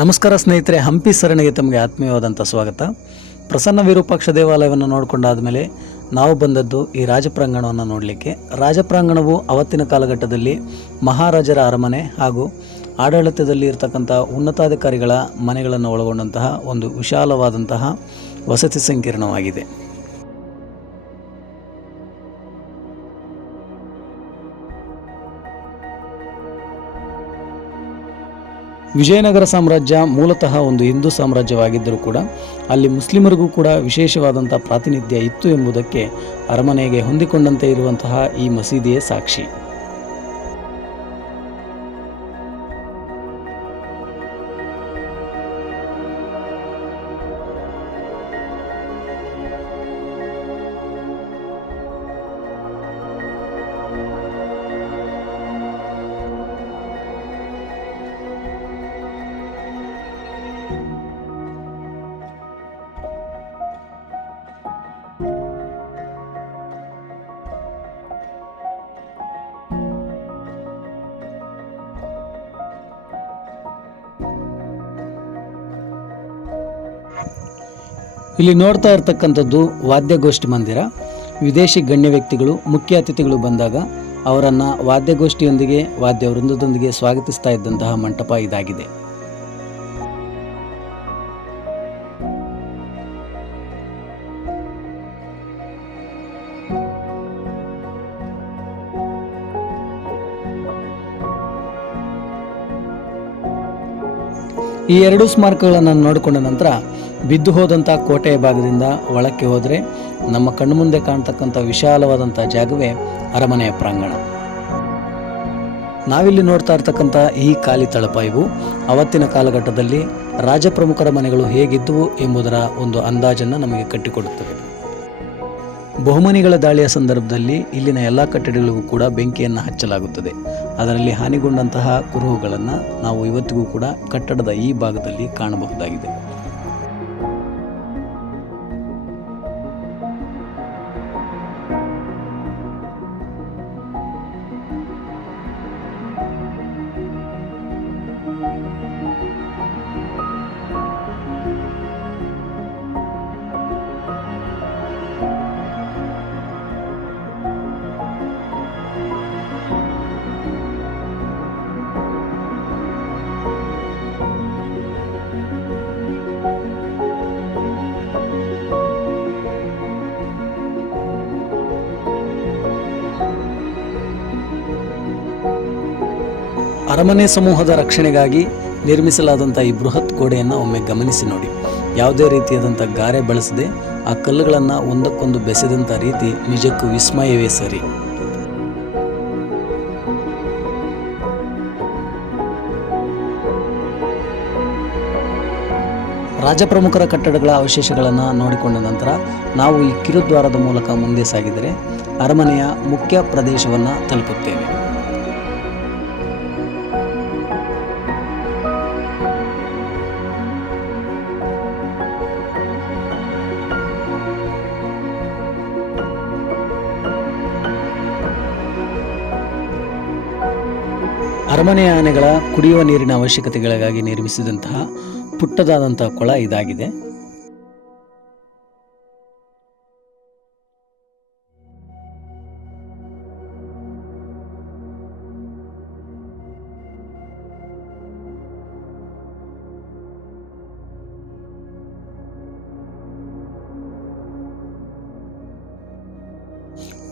ನಮಸ್ಕಾರ ಸ್ನೇಹಿತರೆ, ಹಂಪಿ ಸರಣಿಗೆ ತಮಗೆ ಆತ್ಮೀಯವಾದಂಥ ಸ್ವಾಗತ. ಪ್ರಸನ್ನ ವಿರೂಪಾಕ್ಷ ದೇವಾಲಯವನ್ನು ನೋಡಿಕೊಂಡಾದ ಮೇಲೆ ನಾವು ಬಂದದ್ದು ಈ ರಾಜಪ್ರಾಂಗಣವನ್ನು ನೋಡಲಿಕ್ಕೆ. ರಾಜಪ್ರಾಂಗಣವು ಅವತ್ತಿನ ಕಾಲಘಟ್ಟದಲ್ಲಿ ಮಹಾರಾಜರ ಅರಮನೆ ಹಾಗೂ ಆಡಳಿತದಲ್ಲಿ ಇರತಕ್ಕಂಥ ಉನ್ನತಾಧಿಕಾರಿಗಳ ಮನೆಗಳನ್ನು ಒಳಗೊಂಡಂತಹ ಒಂದು ವಿಶಾಲವಾದಂತಹ ವಸತಿ ಸಂಕೀರ್ಣವಾಗಿದೆ. ವಿಜಯನಗರ ಸಾಮ್ರಾಜ್ಯ ಮೂಲತಃ ಒಂದು ಹಿಂದೂ ಸಾಮ್ರಾಜ್ಯವಾಗಿದ್ದರೂ ಕೂಡ ಅಲ್ಲಿ ಮುಸ್ಲಿಮರಿಗೂ ಕೂಡ ವಿಶೇಷವಾದಂಥ ಪ್ರಾತಿನಿಧ್ಯ ಇತ್ತು ಎಂಬುದಕ್ಕೆ ಅರಮನೆಗೆ ಹೊಂದಿಕೊಂಡಂತೆ ಇರುವಂತಹ ಈ ಮಸೀದಿಯೇ ಸಾಕ್ಷಿ. ಇಲ್ಲಿ ನೋಡ್ತಾ ಇರ್ತಕ್ಕಂಥದ್ದು ವಾದ್ಯಗೋಷ್ಠಿ ಮಂದಿರ. ವಿದೇಶಿ ಗಣ್ಯ ವ್ಯಕ್ತಿಗಳು, ಮುಖ್ಯ ಅತಿಥಿಗಳು ಬಂದಾಗ ಅವರನ್ನು ವಾದ್ಯಗೋಷ್ಠಿಯೊಂದಿಗೆ, ವಾದ್ಯ ವೃಂದದೊಂದಿಗೆ ಸ್ವಾಗತಿಸ್ತಾ ಇದ್ದಂತಹ ಮಂಟಪ ಇದಾಗಿದೆ. ಈ ಎರಡು ಸ್ಮಾರಕಗಳನ್ನು ನೋಡಿಕೊಂಡ ನಂತರ ಬಿದ್ದು ಹೋದಂಥ ಕೋಟೆಯ ಭಾಗದಿಂದ ಒಳಕ್ಕೆ ಹೋದರೆ ನಮ್ಮ ಕಣ್ಣು ಮುಂದೆ ಕಾಣ್ತಕ್ಕಂಥ ವಿಶಾಲವಾದಂಥ ಜಾಗವೇ ಅರಮನೆಯ ಪ್ರಾಂಗಣ. ನಾವಿಲ್ಲಿ ನೋಡ್ತಾ ಇರ್ತಕ್ಕಂಥ ಈ ಖಾಲಿ ತಳಪ ಇವು ಅವತ್ತಿನ ಕಾಲಘಟ್ಟದಲ್ಲಿ ರಾಜಪ್ರಮುಖರ ಮನೆಗಳು ಹೇಗಿದ್ದವು ಎಂಬುದರ ಒಂದು ಅಂದಾಜನ್ನು ನಮಗೆ ಕಟ್ಟಿಕೊಡುತ್ತವೆ. ಬಹುಮನಿಗಳ ದಾಳಿಯ ಸಂದರ್ಭದಲ್ಲಿ ಇಲ್ಲಿನ ಎಲ್ಲ ಕಟ್ಟಡಗಳಿಗೂ ಕೂಡ ಬೆಂಕಿಯನ್ನು ಹಚ್ಚಲಾಗುತ್ತದೆ. ಅದರಲ್ಲಿ ಹಾನಿಗೊಂಡಂತಹ ಕುರುಹುಗಳನ್ನು ನಾವು ಇವತ್ತಿಗೂ ಕೂಡ ಕಟ್ಟಡದ ಈ ಭಾಗದಲ್ಲಿ ಕಾಣಬಹುದಾಗಿದೆ. ಅರಮನೆ ಸಮೂಹದ ರಕ್ಷಣೆಗಾಗಿ ನಿರ್ಮಿಸಲಾದಂಥ ಈ ಬೃಹತ್ ಗೋಡೆಯನ್ನು ಒಮ್ಮೆ ಗಮನಿಸಿ ನೋಡಿ. ಯಾವುದೇ ರೀತಿಯಾದಂಥ ಗಾರೆ ಬಳಸದೆ ಆ ಕಲ್ಲುಗಳನ್ನು ಒಂದಕ್ಕೊಂದು ಬೆಸೆದಂಥ ರೀತಿ ನಿಜಕ್ಕೂ ವಿಸ್ಮಯವೇ ಸರಿ. ರಾಜಪ್ರಮುಖರ ಕಟ್ಟಡಗಳ ಅವಶೇಷಗಳನ್ನು ನೋಡಿಕೊಂಡ ನಂತರ ನಾವು ಈ ಕಿರುದ್ವಾರದ ಮೂಲಕ ಮುಂದೆ ಸಾಗಿದರೆ ಅರಮನೆಯ ಮುಖ್ಯ ಪ್ರದೇಶವನ್ನು ತಲುಪುತ್ತೇವೆ. ಅರಮನೆಯ ಆನೆಗಳ ಕುಡಿಯುವ ನೀರಿನ ಅವಶ್ಯಕತೆಗಳಿಗಾಗಿ ನಿರ್ಮಿಸಿದಂತಹ ಪುಟ್ಟದಾದಂತಹ ಕೊಳ ಇದಾಗಿದೆ.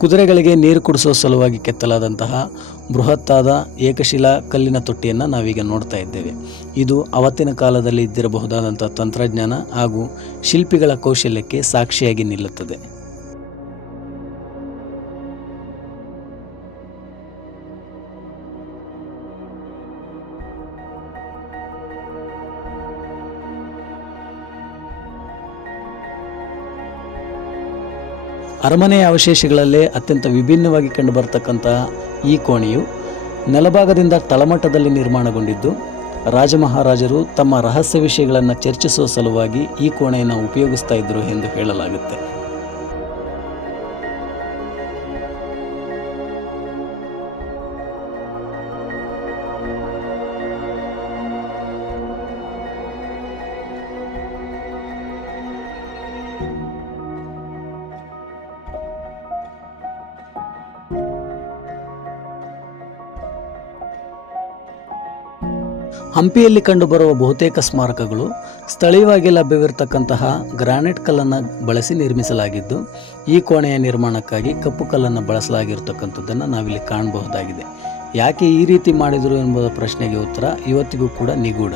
ಕುದುರೆಗಳಿಗೆ ನೀರು ಕುಡಿಸುವ ಸಲುವಾಗಿ ಕೆತ್ತಲಾದಂತಹ ಬೃಹತ್ತಾದ ಏಕಶಿಲಾ ಕಲ್ಲಿನ ತೊಟ್ಟಿಯನ್ನು ನಾವೀಗ ನೋಡ್ತಾ ಇದ್ದೇವೆ. ಇದು ಅವತ್ತಿನ ಕಾಲದಲ್ಲಿ ಇದ್ದಿರಬಹುದಾದಂಥ ತಂತ್ರಜ್ಞಾನ ಹಾಗೂ ಶಿಲ್ಪಿಗಳ ಕೌಶಲ್ಯಕ್ಕೆ ಸಾಕ್ಷಿಯಾಗಿ ನಿಲ್ಲುತ್ತದೆ. ಅರಮನೆಯ ಅವಶೇಷಗಳಲ್ಲೇ ಅತ್ಯಂತ ವಿಭಿನ್ನವಾಗಿ ಕಂಡುಬರತಕ್ಕಂತಹ ಈ ಕೋಣೆಯು ನೆಲಭಾಗದಿಂದ ತಳಮಟ್ಟದಲ್ಲಿ ನಿರ್ಮಾಣಗೊಂಡಿದ್ದು, ರಾಜಮಹಾರಾಜರು ತಮ್ಮ ರಹಸ್ಯ ವಿಷಯಗಳನ್ನು ಚರ್ಚಿಸುವ ಸಲುವಾಗಿ ಈ ಕೋಣೆಯನ್ನು ಉಪಯೋಗಿಸ್ತಾ ಇದ್ದರು ಎಂದು ಹೇಳಲಾಗುತ್ತೆ. ಹಂಪಿಯಲ್ಲಿ ಕಂಡುಬರುವ ಬಹುತೇಕ ಸ್ಮಾರಕಗಳು ಸ್ಥಳೀಯವಾಗಿ ಲಭ್ಯವಿರತಕ್ಕಂತಹ ಗ್ರಾನೈಟ್ ಕಲ್ಲನ್ನು ಬಳಸಿ ನಿರ್ಮಿಸಲಾಗಿದ್ದು, ಈ ಕೋಣೆಯ ನಿರ್ಮಾಣಕ್ಕಾಗಿ ಕಪ್ಪು ಕಲ್ಲನ್ನು ಬಳಸಲಾಗಿರತಕ್ಕಂಥದ್ದನ್ನು ನಾವಿಲ್ಲಿ ಕಾಣಬಹುದಾಗಿದೆ. ಯಾಕೆ ಈ ರೀತಿ ಮಾಡಿದರು ಎಂಬುದರ ಪ್ರಶ್ನೆಗೆ ಉತ್ತರ ಇವತ್ತಿಗೂ ಕೂಡ ನಿಗೂಢ.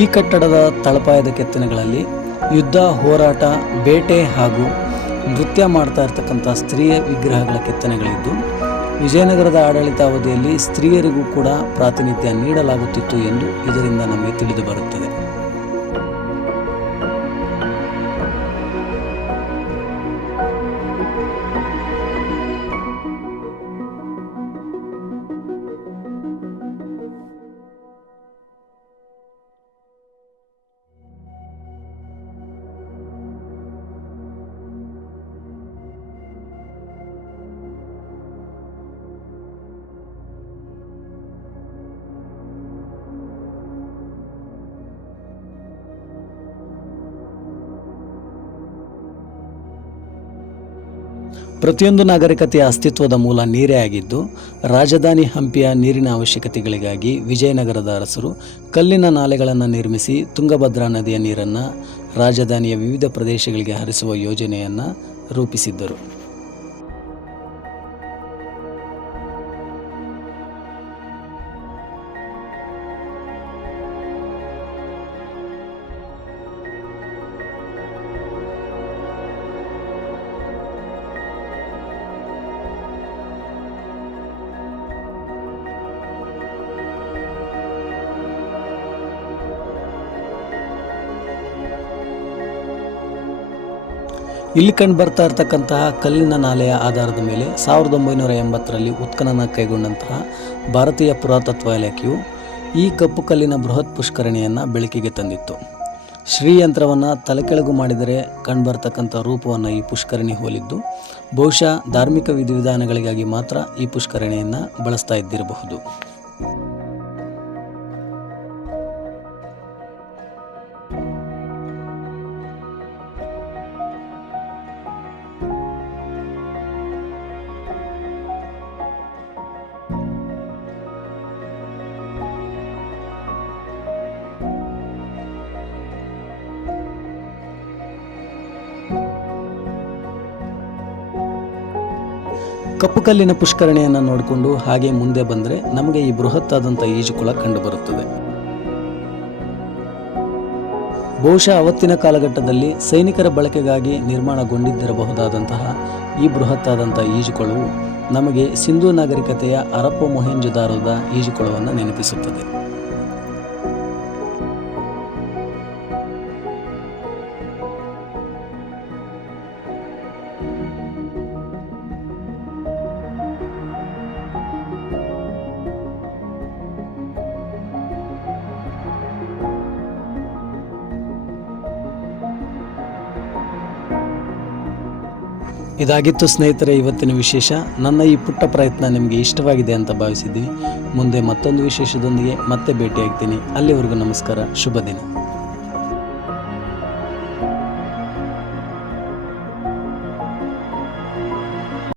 ಈ ಕಟ್ಟಡದ ತಳಪಾಯದ ಕೆತ್ತನೆಗಳಲ್ಲಿ ಯುದ್ಧ, ಹೋರಾಟ, ಬೇಟೆ ಹಾಗೂ ನೃತ್ಯ ಮಾಡ್ತಾ ಇರ್ತಕ್ಕಂಥ ಸ್ತ್ರೀಯ ವಿಗ್ರಹಗಳ ಕೆತ್ತನೆಗಳಿದ್ದು, ವಿಜಯನಗರದ ಆಡಳಿತಾವಧಿಯಲ್ಲಿ ಸ್ತ್ರೀಯರಿಗೂ ಕೂಡ ಪ್ರಾತಿನಿಧ್ಯ ನೀಡಲಾಗುತ್ತಿತ್ತು ಎಂದು ಇದರಿಂದ ನಮಗೆ ತಿಳಿದು ಬರುತ್ತದೆ. ಪ್ರತಿಯೊಂದು ನಾಗರಿಕತೆಯ ಅಸ್ತಿತ್ವದ ಮೂಲ ನೀರೇ ಆಗಿದ್ದು, ರಾಜಧಾನಿ ಹಂಪಿಯ ನೀರಿನ ಅವಶ್ಯಕತೆಗಳಿಗಾಗಿ ವಿಜಯನಗರದ ಅರಸರು ಕಲ್ಲಿನ ನಾಲೆಗಳನ್ನು ನಿರ್ಮಿಸಿ ತುಂಗಭದ್ರಾ ನದಿಯ ನೀರನ್ನು ರಾಜಧಾನಿಯ ವಿವಿಧ ಪ್ರದೇಶಗಳಿಗೆ ಹರಿಸುವ ಯೋಜನೆಯನ್ನು ರೂಪಿಸಿದ್ದರು. ಇಲ್ಲಿ ಕಂಡು ಬರ್ತಾ ಇರತಕ್ಕಂತಹ ಕಲ್ಲಿನ ನಾಲೆಯ ಆಧಾರದ ಮೇಲೆ 1980ರಲ್ಲಿ ಉತ್ಖನನ ಕೈಗೊಂಡಂತಹ ಭಾರತೀಯ ಪುರಾತತ್ವ ಇಲಾಖೆಯು ಈ ಕಪ್ಪು ಕಲ್ಲಿನ ಬೃಹತ್ ಪುಷ್ಕರಣಿಯನ್ನು ಬೆಳಕಿಗೆ ತಂದಿತ್ತು. ಶ್ರೀಯಂತ್ರವನ್ನು ತಲೆಕೆಳಗು ಮಾಡಿದರೆ ಕಂಡುಬರ್ತಕ್ಕಂಥ ರೂಪವನ್ನು ಈ ಪುಷ್ಕರಣಿ ಹೋಲಿದ್ದು, ಬಹುಶಃ ಧಾರ್ಮಿಕ ವಿಧಿವಿಧಾನಗಳಿಗಾಗಿ ಮಾತ್ರ ಈ ಪುಷ್ಕರಣಿಯನ್ನು ಬಳಸ್ತಾ ಇದ್ದಿರಬಹುದು. ಕಪ್ಪು ಕಲ್ಲಿನ ಪುಷ್ಕರಣಿಯನ್ನು ನೋಡಿಕೊಂಡು ಹಾಗೆ ಮುಂದೆ ಬಂದರೆ ನಮಗೆ ಈ ಬೃಹತ್ತಾದಂಥ ಈಜುಕೊಳ ಕಂಡುಬರುತ್ತದೆ. ಬಹುಶಃ ಅವತ್ತಿನ ಕಾಲಘಟ್ಟದಲ್ಲಿ ಸೈನಿಕರ ಬಳಕೆಗಾಗಿ ನಿರ್ಮಾಣಗೊಂಡಿದ್ದಿರಬಹುದಾದಂತಹ ಈ ಬೃಹತ್ತಾದಂಥ ಈಜುಕೊಳವು ನಮಗೆ ಸಿಂಧೂ ನಾಗರಿಕತೆಯ ಹರಪ್ಪ ಮೊಹೆಂಜೊದಾರೋದ ಈಜುಕೊಳವನ್ನು ನೆನಪಿಸುತ್ತದೆ. ಇದಾಗಿತ್ತು ಸ್ನೇಹಿತರೆ ಇವತ್ತಿನ ವಿಶೇಷ. ನನ್ನ ಈ ಪುಟ್ಟ ಪ್ರಯತ್ನ ನಿಮಗೆ ಇಷ್ಟವಾಗಿದೆ ಅಂತ ಭಾವಿಸಿದ್ದೀನಿ. ಮುಂದೆ ಮತ್ತೊಂದು ವಿಶೇಷದೊಂದಿಗೆ ಮತ್ತೆ ಭೇಟಿಯಾಗ್ತೀನಿ. ಅಲ್ಲಿವರೆಗೂ ನಮಸ್ಕಾರ, ಶುಭ ದಿನ.